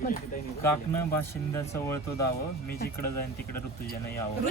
काकणं बाशिंद्याचं वळतो दावं, मी जिकडं जाईन तिकडं ऋतुजानं यावं.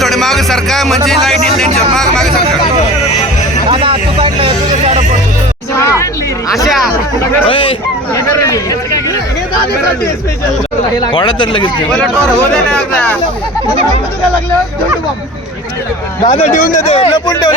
थोडे मागे सरकार म्हणजे लाईट येईल त्यांच्या मागे मागे सरकार तर लगेच दादा ठेवून देतो लपून ठेव.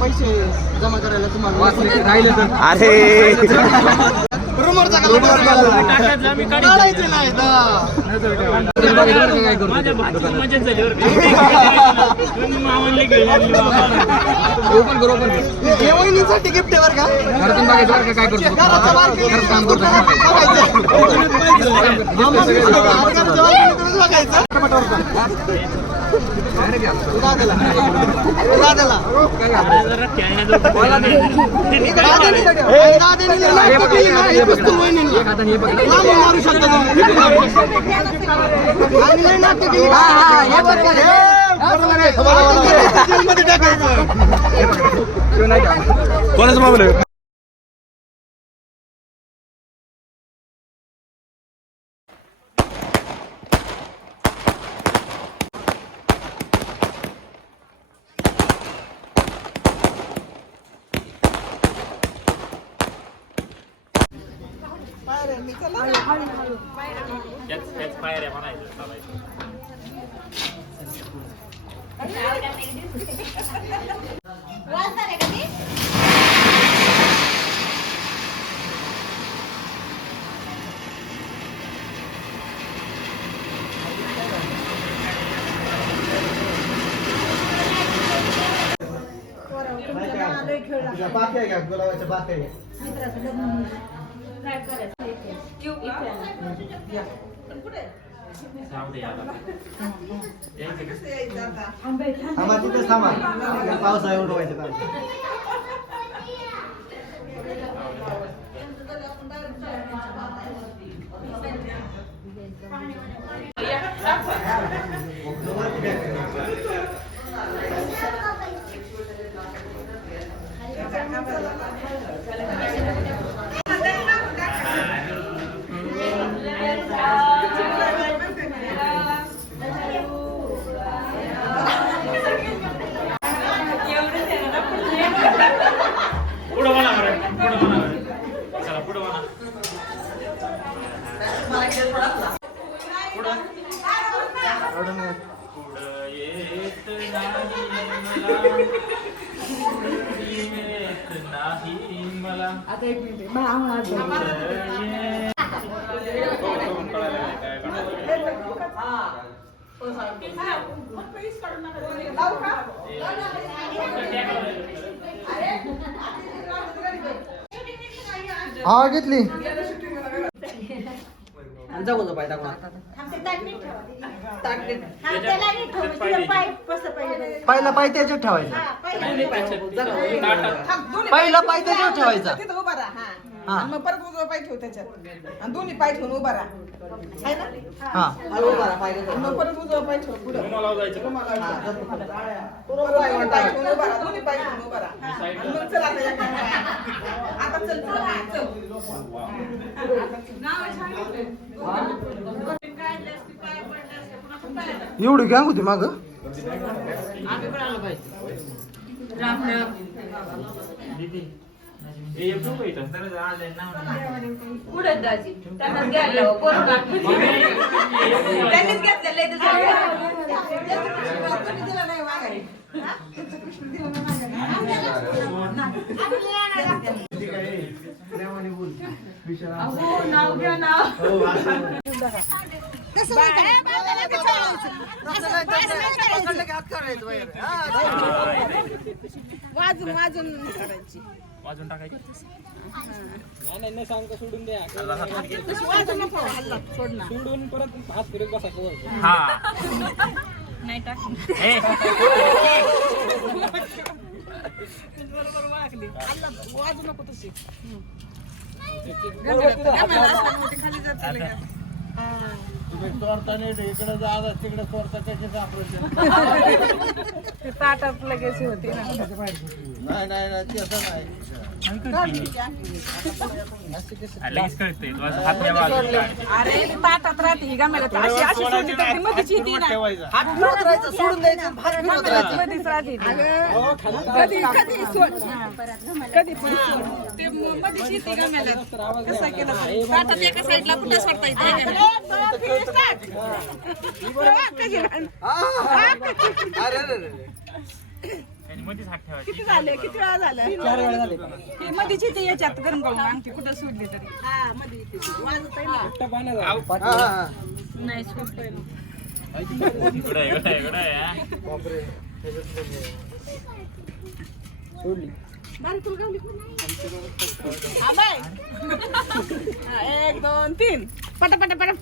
पैसे जमा करायला तुम्हाला अरे साठी गिफ्ट आहे बरं का काय करतो कोणाचं मोबाईल आहे पायऱ्या म्हणायचं चालायचं. बाकी आहे का गुलाबाच्या बाकी आहे थांबा तिथेच थांबा पावसा एवढं व्हायचं काय आता एक मिनिट हा घेतली पहिला पाय त्याच्यात ठेवायचा पहिला पाय त्याच्यात ठेवायचा मग परत उजवा पाय ठेव त्याच्यात आणि दोन्ही पाय ठेवून उभा राहा आहे ना मग परत उजवा पाय ठेव पुढे दोन्ही पाय ठेवून उभा राहा मग चल आता चल एवढी गँग होती माग दीदी हे येतो का इथं? पुढे जायची त्यांना घ्यायला कोण त्यांनीच घेतलेलं आहे नाव घ्या नाव वाजून वाजून करायची वाजून टाकायची सोडून द्या वाजून नको हल्ला सोडणार सोडून परत हात फिरत बसा हा नाही टाक बरोबर वागली हल्ला वाजू नको तशी खाली जाते तुम्ही चोरताना इकडे जा तिकडे चोरता कसे सापडते ताटात लगेच होती ना नाही ते असं नाही लगेच कळतंय तू असं हात नाही वाजवला. अरे ती ताटात राहते ही गमेला तर अशी अशी सोडली तर ती मधीच येते ना सोडून द्यायचं मधीच राहते कधी कधी सोड कधी पण सोड ते मधीच येते गमेला कसं केलं तरी. ताटात एका साईडला कुठं सोडता येते आणि मध्येच हात ठेवायची. किती झाले किती वेळा झालं 4 वेळा झाले ही मधीच येते याच्यात गरम करून आणखी कुठं सोडली तरी हा मध्ये येते वाजत आहे नाही सोडतोय इकडं आहे, इकडं आहे, इकडं आहे, हा. सोडली हा बाय 1 2 3 पटा पटा पटा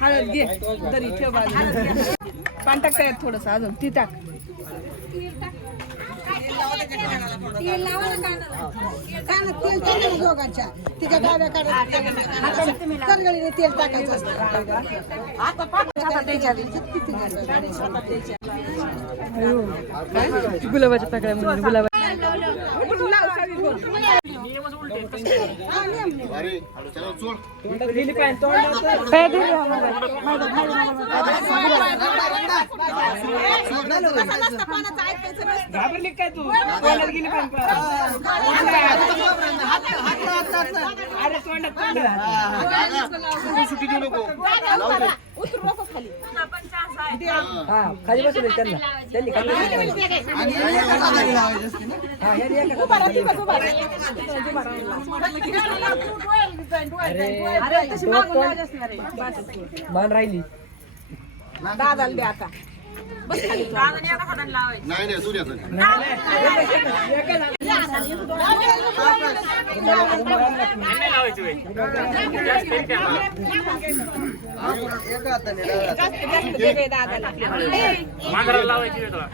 हळद घे तरी ठेव बाजूला पान टाकता येत थोडस अजून ती टाक तिच्या डाव्या करगळीने तेल टाकायचं असतं गुलाबाच्या पाकळ्या म्हणून गुलाबा घाबरली काय तू तोंडात गेली अरे तोंडात सुट्टी देऊ नको उतरू नको खाली खाली बसले त्यांना त्यांनी मान राहिली दादाला दे आता बस खाली तू. नाही सूर्य नाही लावायची होय. जास्त तेल ठेवा. जास्त दे रे दादाला मांजराला लावायची होय तुला.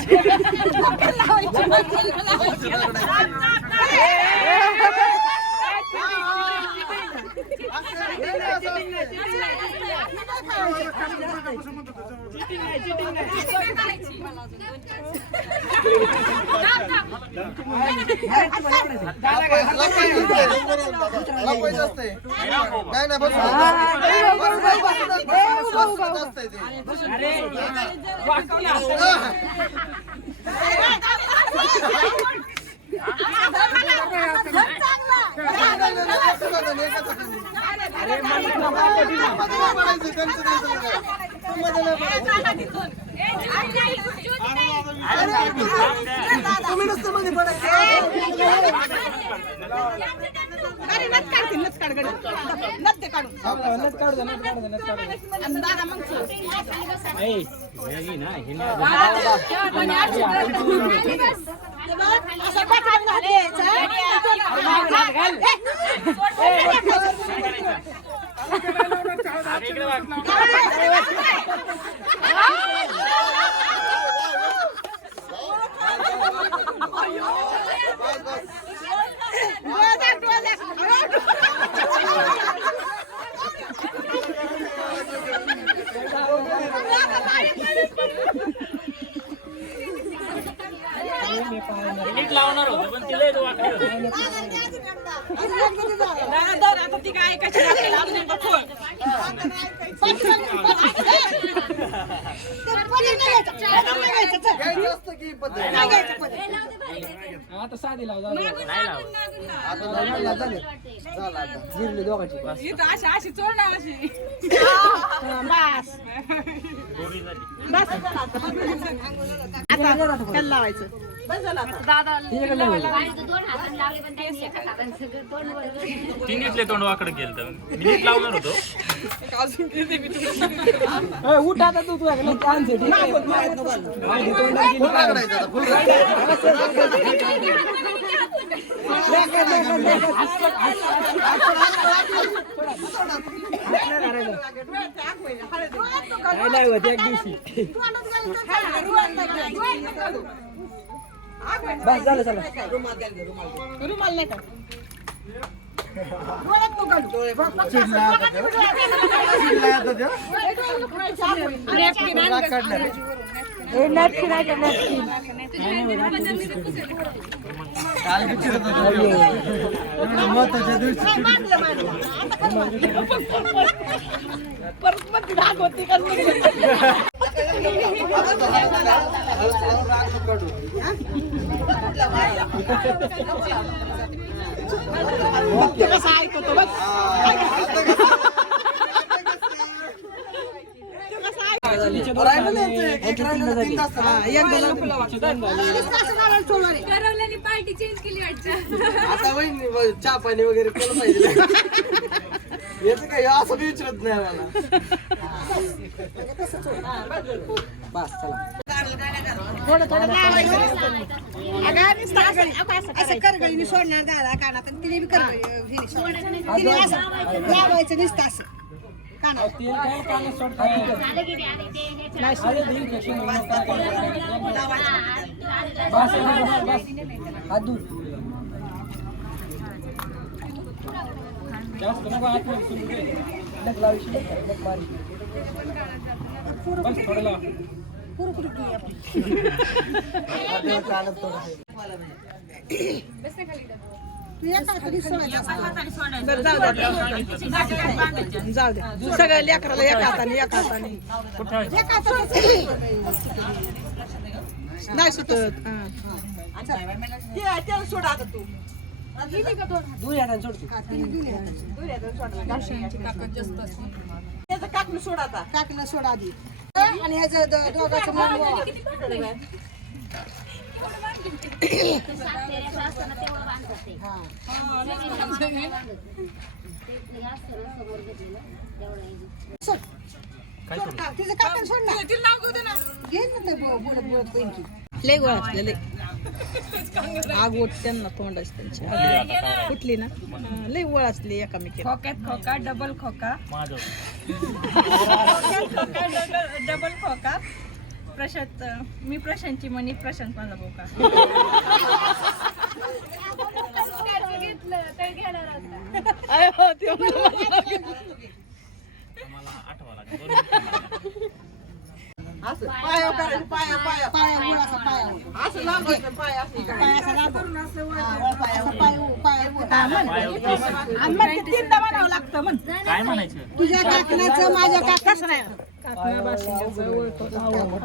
नीट लावणार होतं पण तिला वाकडी होती. आता ती काय ऐकायची आता साधी लाव मागून, मागून, मागून लाव. इथं अशी चोर ना अशी. बस. गोरी झाली. आता त्याला लावायचं. बस झालं आता. दादा तिन्हीतले तोंड वाकडं केलं तर मी नीट लावणार होतो. अजून किती मी तुला. उठ आता तू तुझ्याकडे चान्स आहे नाही होत एक दिवशी बस झालं चला रुमाल नाही का? कसं ऐकतो बघ. करवल्याने पार्टी चेंज केली वाटतं. आता चहा पाणी वगैरे केलं पाहिजे याच काय असं विचारत नाही मला बस चला असं करगळीने सोडणार दादा कानात आणि तिने बी करगळी तिने असं लावायचं नुसतं असं कानात. तेल काय पाणी सोडताय बस हात दूर जास्त नको आतमध्ये सुरू दे लग लावशी लग मारी बस थोडं लाव जाऊ दे सगळ्या लेकराला एका हाताने नाही सुटत. सोडा आता तू दूर हाताने सोडतो त्याचं काकणं सोडा आता. काकणं सोडा आधी आणि ह्याचं दोघांचं मन व्हावं. तिचं काकण सोड ना. तिला नाव घेऊ दे ना. घे ना ते बोलत बोलत होईन की. लय गोळ असलेले आग ओट त्यांना तोंडाची त्यांची कुठली ना लय वळ असली एकामेकी. खोक्यात खोका डबल खोका माझं डबल खोका. प्रशांत मी प्रशांतची मनी प्रशांत माझा बोका. मला आठवा लागेल. पाया करायचं पाया पाया पाया वर असा पाया वर. असं लांबायचं पाया असं पाया असा लांब. हा, पाया वर, पाया वर, पाया वर. आणि मग ते तीनदा म्हणावं लागतं म्हण. काय म्हणायचं? तुझ्या काकणाचं माझ्या कसं नाही काकणा बाशिंगाचं ओळखतो.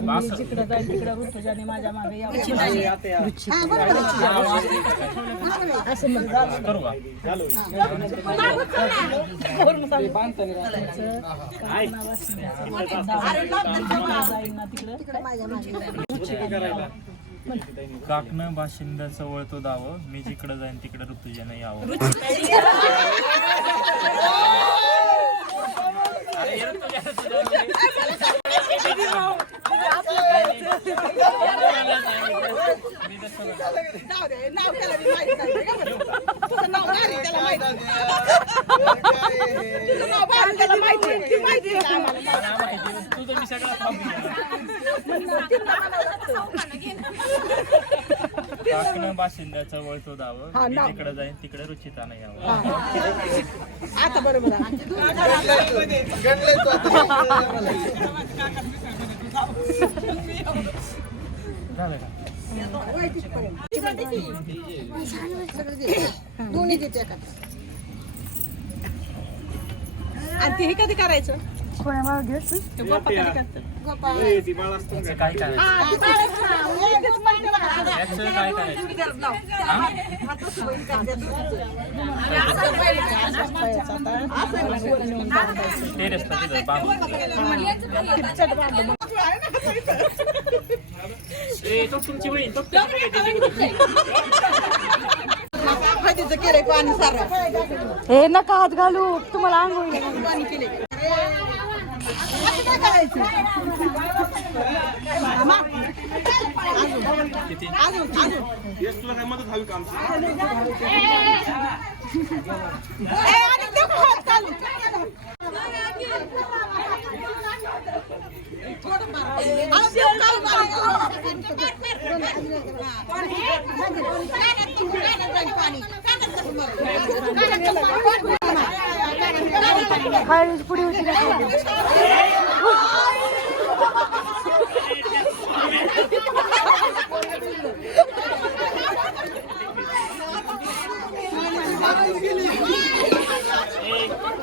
मी जिकडं जाईल तिकडं ऋतुजाने माझ्या मागे यावं. हा बरोबर आहे. करू का? काकणं बाशिंद्याचं वळतो दावं मी जिकडं जाईन तिकडं ऋतुजानं यावं. जाऊ दे, नाव त्याला बी माहित नाही का बरं? तुझं नाव भारी त्याला माहित आहे. तुझं नाव भारी त्याला माहिती आहे. ती माहिती आहे आम्हाला. तुझं मी सगळं थांबून काकणं बाशिंद्याचं वळतो दावं मी जिकडं जाईन तिकडे रुचितानं यावं. आता बरोबर आहे. झालं का? सगळं दे. दोन्ही देते एका. आणि ते हे कधी करायचं? ते गोपाकडे करतात. याचं काय करायचं याचं काय करायचं ते रस्ता तिथं बांबू तो तुमची बहीण तो हळदीचं केलंय पाणी सारं हे नका हात घालू तुम्हाला आंघोळी पाणी केले काय करायचं मामा, अजून ए, आणि ते हात चालू. अहो, देव काय हळदीची पुडी होती ना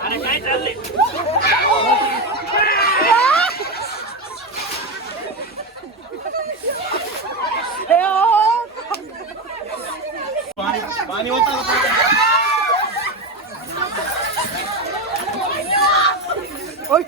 अरे काय चाललंय पाणी होतं ओय,